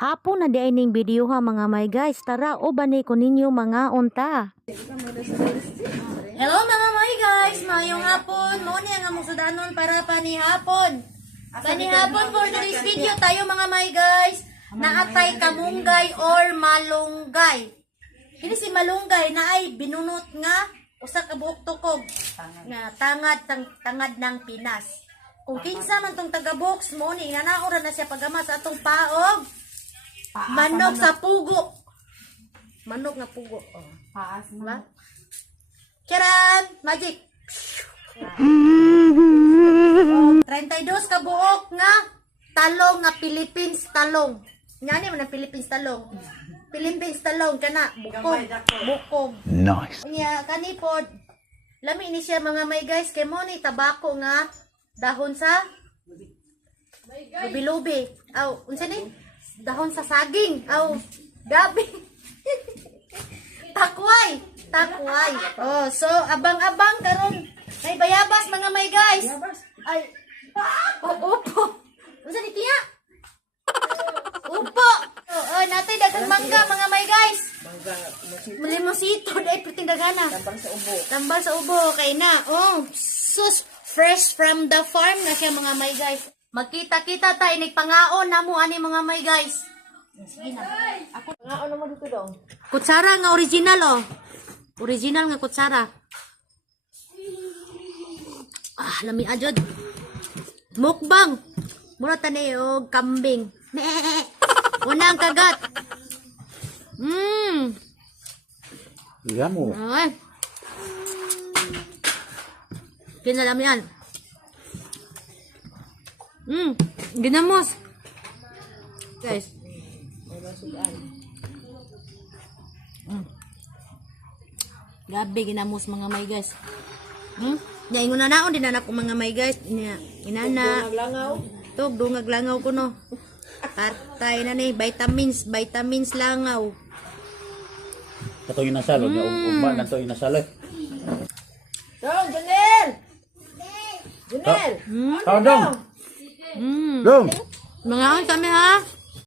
Hapon na di ay ning video ha mga may guys. Tara o bani ko ninyo mga unta. Hello mga may guys, mayong hapon. Mo ni ang among sudanon para panihapon. Panihapon for today's video tayo mga may guys. Naatay kamunggay or malunggay. Kini si malunggay na ay binunot nga usa ka buok tukog nga tangad ng Pinas. Kung kinsa man tong taga-box mo ni nga naora na siya pagama sa atong paog. Manok sa pugo. Manok nga pugo. Oh. Paas mo. Diba? Charan! Magic! 32 ka buok nga talong nga Philippines talong. Ngani man ang Philippines talong. Philippines talong kana bukog. Bukog. Nice. Nya kani pod. Lami ni siya mga may guys kay mo ni tabako nga dahon sa lubi-lubi. Aw, unsa ni? Dahon sa saging. Aw, gabi. Takway. Takway. Oh, so abang-abang karon. May bayabas mga may guys. Ay. Upo. Unsa ni tiya? Upo. Oh, natay daghang mangga mga may guys. Limosito dai priting daghana. Tambal sa ubo kay na. Oh, sus fresh from the farm na siya mga may guys. Magkita-kita tayo nagpangaon namo ani mga may guys. Sige na. Ako nga mo dito dong. Kutsara nga original oh. Original nga kutsara. Ah, lami ajod. Mukbang. Mura tani og kambing. Unang kagat. Iya mo. Ay. Kinalam yan. Ginamos. Guys. Gabi ginamos mga may guys. Nya ingon na naon din anak ko mga may guys. Inana. Naglangaw. Tog dungag langaw ko no. Katay na ni vitamins langaw. Kato yung nasalo. Umba na to yung nasalo. Dong, Janel! Janel! Tao dong. Dong. Mga kami ha.